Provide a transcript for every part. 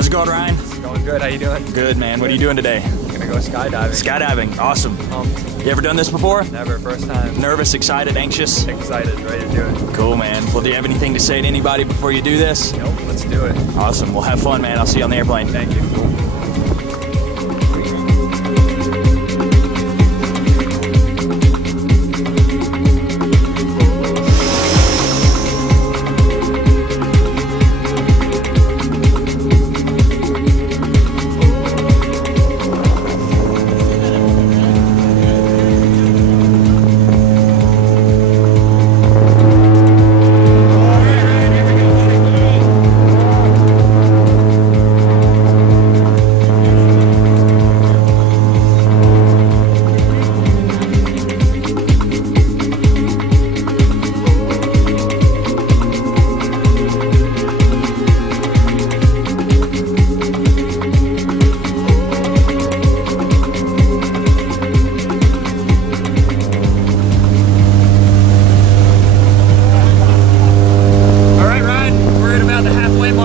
How's it going, Ryan? It's going good. How you doing? Good, man. What are you doing today? I'm gonna go skydiving. Skydiving. Awesome. You ever done this before? Never. First time. Nervous, excited, anxious? Excited. Ready to do it. Cool, man. Well, do you have anything to say to anybody before you do this? Nope. Let's do it. Awesome. Well, have fun, man. I'll see you on the airplane. Thank you.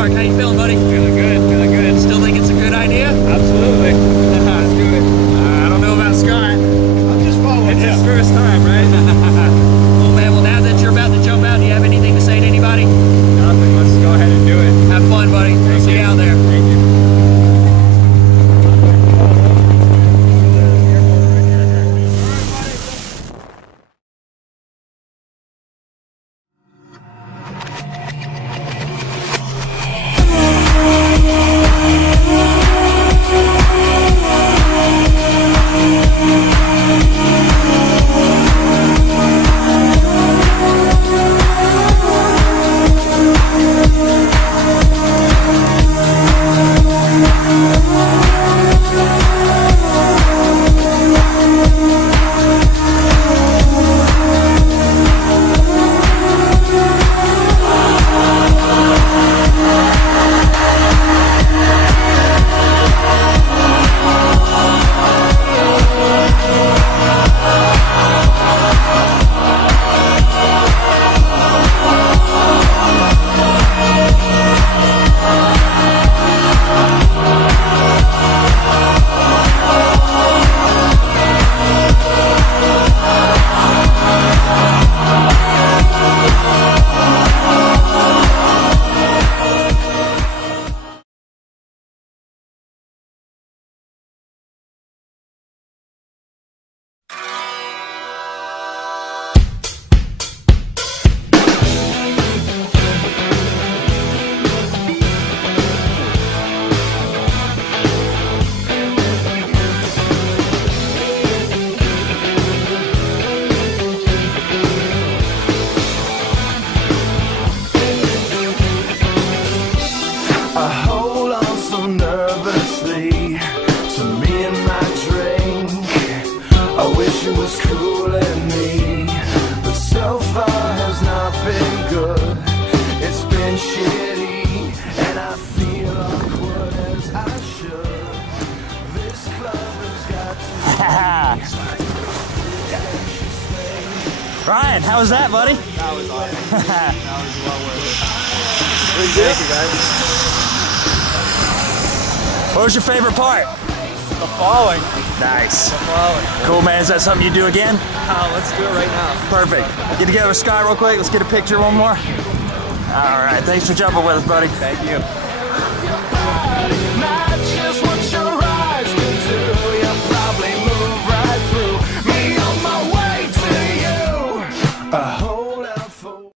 How you feeling, buddy? Feeling good. Still think it's a good idea? Absolutely. Let's do it. I don't know about Scott. I'm just following. It's his first time, right? Oh man, well now that you're about to jump out, do you have anything to say to anybody? Nothing. Let's go ahead and do it. Have fun, buddy. I'll see you out there. Thank you. I hold on so nervously to me and my drink. I wish it was cooling me, but so far has not been good. It's been shitty, and I feel awkward as I should. This club has got to Ryan, how was that, buddy? That was awesome. That was well worth it. Thank you, guys. What was your favorite part? The falling. Nice. The falling. Cool, man. Is that something you do again? Let's do it right now. Perfect. Get together with Sky real quick. Let's get a picture one more. All right. Thanks for jumping with us, buddy. Thank you.